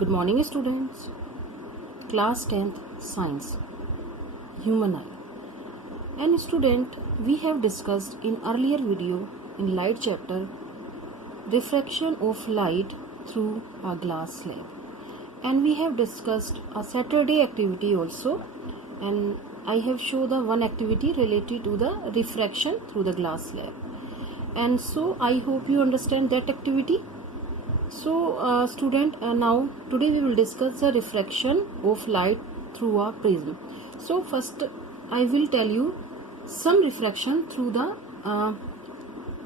Good morning, students. Class 10th Science Human Eye. And student, we have discussed in earlier video in light chapter refraction of light through a glass slab. And we have discussed a Saturday activity also, and I have shown the one activity related to the refraction through the glass slab. And so I hope you understand that activity. So student, now today we will discuss the refraction of light through a prism. So first I will tell you some refraction through the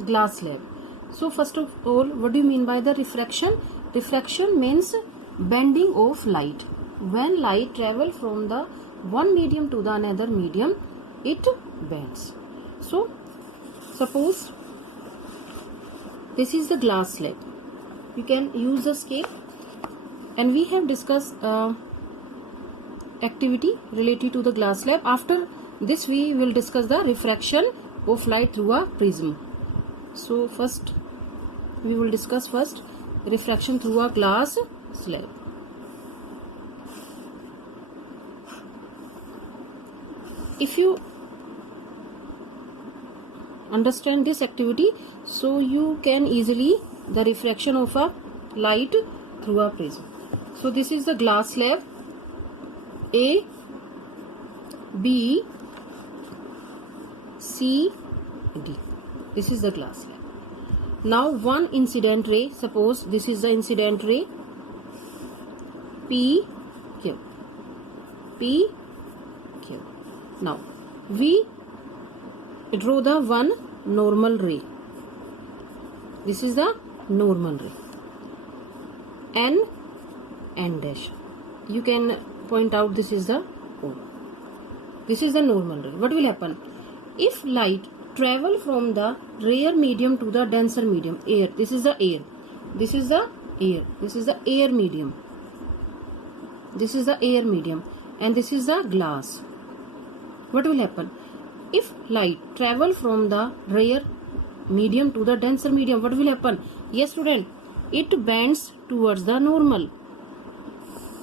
glass slab. So first of all, what do you mean by the refraction? Refraction means bending of light. When light travel from the one medium to the another medium, it bends. So suppose this is the glass slab. You can use the scale, and we have discussed activity related to the glass slab. After this we will discuss the refraction of light through a prism. So first we will discuss refraction through a glass slab. If you understand this activity, so you can easily the refraction of a light through a prism. So this is the glass slab A, B, C, D. This is the glass slab. Now one incident ray, suppose this is the incident ray P, Q, P, Q. Now we draw the one normal ray. This is the normal ray, N dash. You can point out this is the O. This is the normal ray. What will happen? If light travel from the rare medium to the denser medium, air. This is the air. This is the air. This is the air medium. This is the air medium, and this is the glass. What will happen? If light travel from the rare medium to the denser medium, what will happen? Yes student, it bends towards the normal.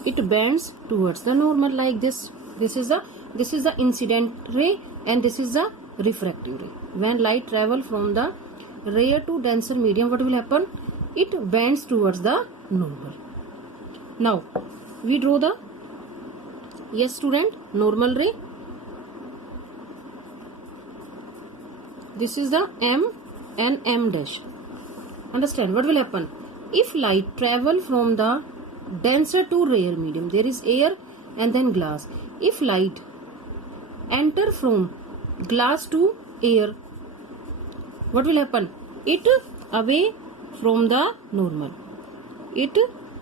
It bends towards the normal like this. This is the incident ray, and this is the refractive ray. When light travel from the rare to denser medium, what will happen? It bends towards the normal. Now we draw the, yes student, normal ray. This is the M and M dash. Understand what will happen? If light travel from the denser to rare medium, there is air and then glass. If light enter from glass to air, what will happen? It away from the normal. It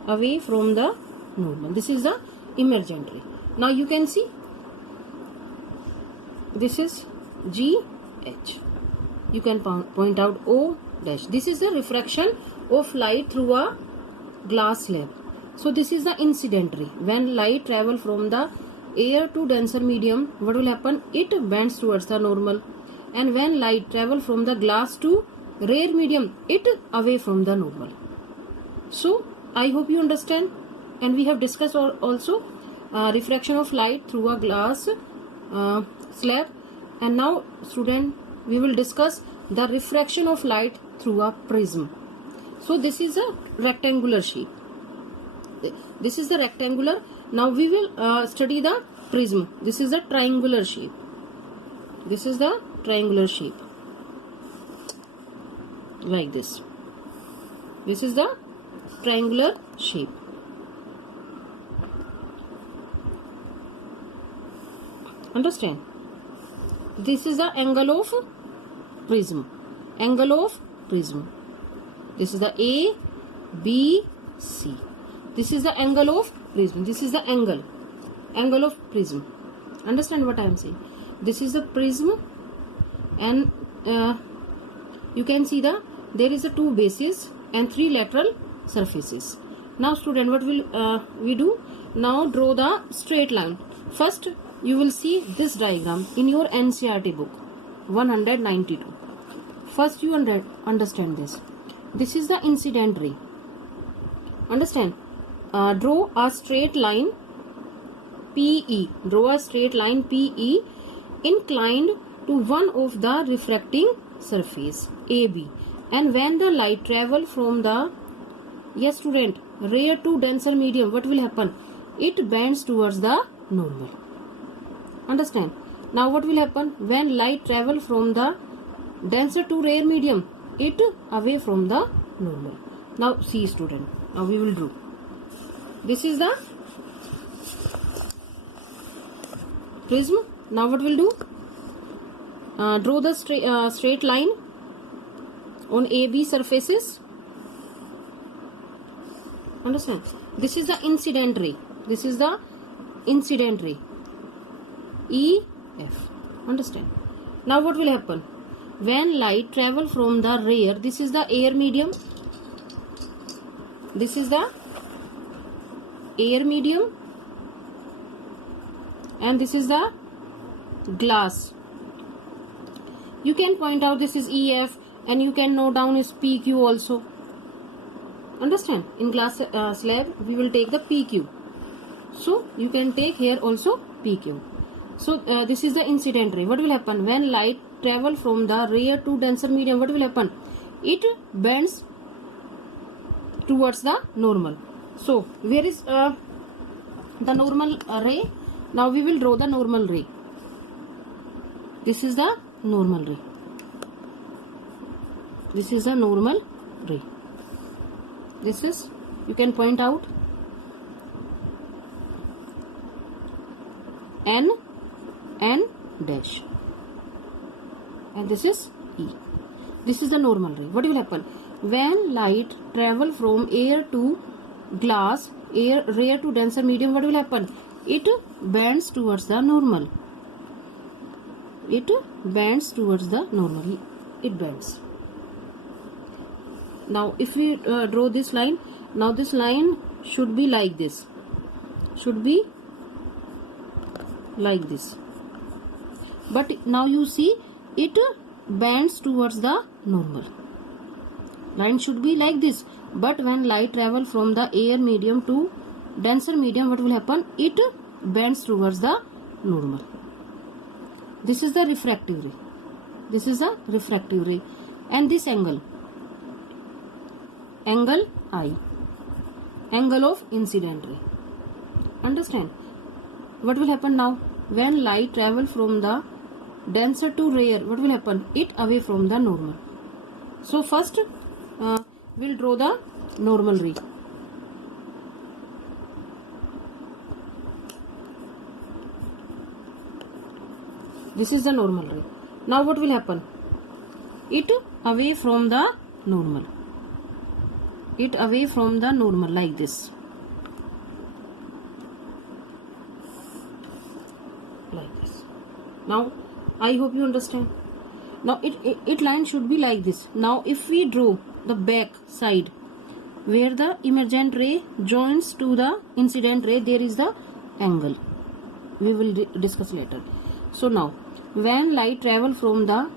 away from the normal. This is the emergent ray. Now you can see this is G, H. You can point out O dash. This is the refraction of light through a glass slab. So this is the incident ray. When light travel from the air to denser medium, what will happen? It bends towards the normal. And when light travel from the glass to rare medium, it away from the normal. So I hope you understand. And we have discussed also refraction of light through a glass slab. And now student, we will discuss the refraction of light through a prism. So this is a rectangular shape. This is the rectangular. Now we will study the prism. This is a triangular shape. This is the triangular shape. Like this. This is the triangular shape. Understand? This is the angle of prism. Angle of prism. This is the A, B, C. This is the angle of prism. This is the angle. Angle of prism. Understand what I am saying? This is the prism, and you can see there is a two bases and three lateral surfaces. Now student, what will we do? Now draw the straight line. First you will see this diagram in your NCERT book 192. First you understand this. This is the incident ray. Understand? draw a straight line PE. Draw a straight line PE inclined to one of the refracting surface AB. And when the light travel from the student rare to denser medium, what will happen? It bends towards the normal. Understand? Now what will happen when light travel from the denser to rare medium? It away from the normal. Now see student. Now we will draw. This is the prism. Now what we'll do? Draw the straight line on AB surfaces. Understand? This is the incident ray. This is the incident ray. EF. Understand? Now what will happen? When light travel from the rare, this is the air medium. This is the air medium. And this is the glass. You can point out this is EF and you can note down is PQ also. Understand? In glass slab we will take the PQ. So you can take here also PQ. So this is the incident ray. What will happen when light travel from the rare to denser medium? What will happen? It bends towards the normal. So where is the normal ray? Now we will draw the normal ray. This is the normal ray. This is the normal ray. This is, you can point out N dash, and this is E. This is the normal ray. What will happen when light travel from air to glass, rare to denser medium? What will happen? It bends towards the normal. It bends towards the normal. It bends. Now if we draw this line, now this line should be like this. Should be like this. But now you see it bends towards the normal. Line should be like this. But when light travel from the air medium to denser medium, what will happen? It bends towards the normal. This is the refractive ray. This is the refractive ray. And this angle I, angle of incident ray. Understand? What will happen now? When light travel from the denser to rare, what will happen? It away from the normal. So first we'll draw the normal ray. This is the normal ray. Now what will happen? It away from the normal. It away from the normal like this. Like this. Now I hope you understand. Now it line should be like this. Now if we draw the back side where the emergent ray joins to the incident ray, there is the angle. We will discuss later. So now when light travel from the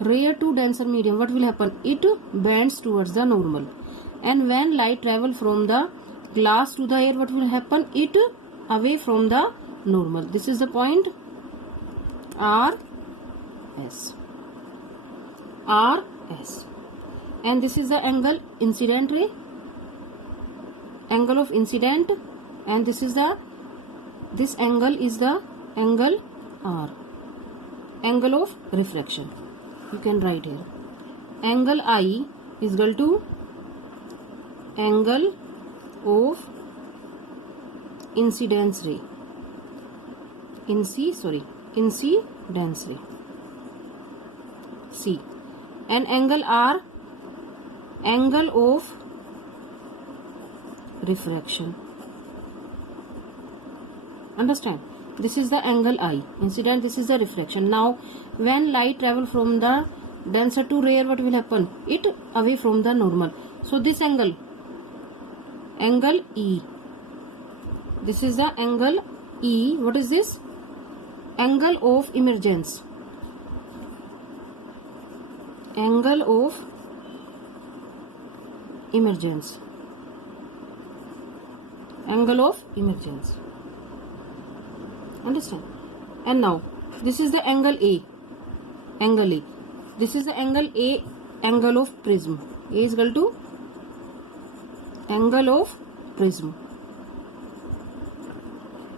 rare to denser medium, what will happen? It bends towards the normal. And when light travel from the glass to the air, what will happen? It away from the normal. This is the point RS. RS. And this is the angle incident ray. Angle of incident. And this angle is the angle R. Angle of refraction. You can write here. Angle I is equal to angle of incidence ray. Incidence ray. C. And angle R, angle of refraction. Understand? This is the angle I, incident, this is the refraction. Now when light travel from the denser to rare, what will happen? It away from the normal. So this angle E. This is the angle E. What is this? Angle of emergence. Angle of emergence. angle of emergence. Understand? And now this is the angle A. Angle A. This is the angle A, angle of prism. A is equal to angle of prism.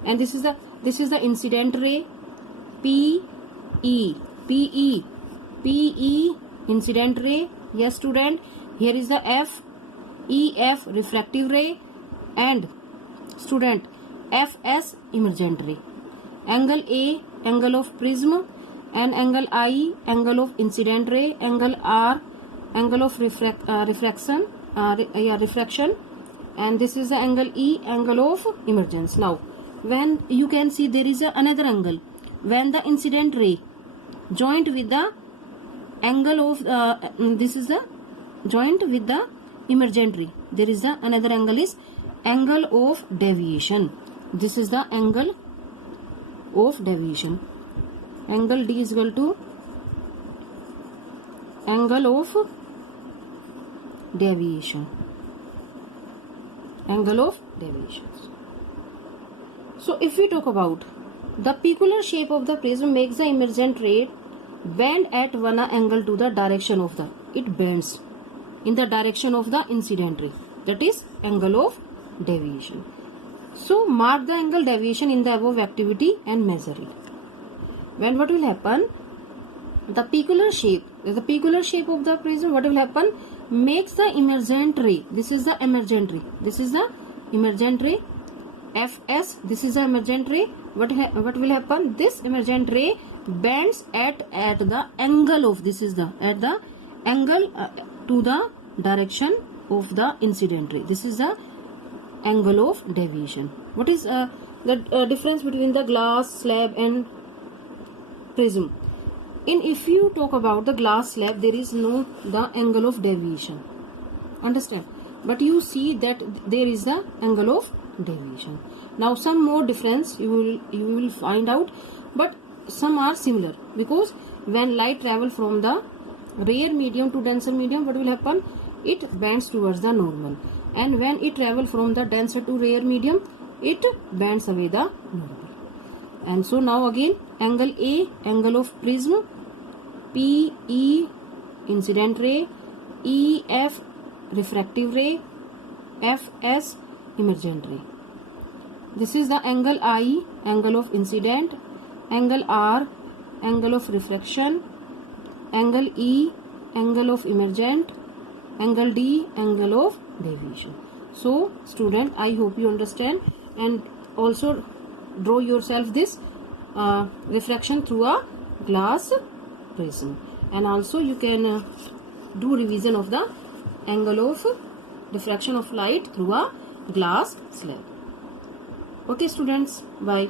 And this is the incident ray, PE, incident ray. Yes, student. Here is the EF, refractive ray, and student, FS, emergent ray. Angle A, angle of prism, and angle I, angle of incident ray. Angle R, angle of refraction, and this is the angle E, angle of emergence. Now, when you can see there is another angle, when the incident ray joint with the angle of this is the joint with the emergent ray, there is another angle is angle of deviation. This is the angle of deviation. Angle D is equal to angle of deviation. Angle of deviation. So if we talk about the peculiar shape of the prism makes the emergent ray bend at one angle to the direction of it bends in the direction of the incident ray, that is angle of deviation. So mark the angle deviation in the above activity and measure it. When what will happen, the peculiar shape of the prism, what will happen, makes the emergent ray, this is the emergent ray, this is the emergent ray, FS, this is the emergent ray. What will happen, this emergent ray bends at the angle of, this is the at the angle to the direction of the incident ray. This is the angle of deviation. What is the difference between the glass slab and prism? If you talk about the glass slab, there is no the angle of deviation. Understand? But you see that there is the angle of deviation. Now some more difference you will find out, but some are similar, because when light travel from the rare medium to denser medium, what will happen, it bends towards the normal, and when it travel from the denser to rare medium, it bends away the normal. And so now again, angle A, angle of prism, PE, incident ray, EF, refractive ray, FS, emergent ray. This is the angle I, angle of incident, angle R, angle of refraction, angle E, angle of emergent, angle D, angle of deviation. So student, I hope you understand, and also draw yourself this refraction through a glass prism, and also you can do revision of the angle of diffraction of light through a glass slab. Okay students, bye.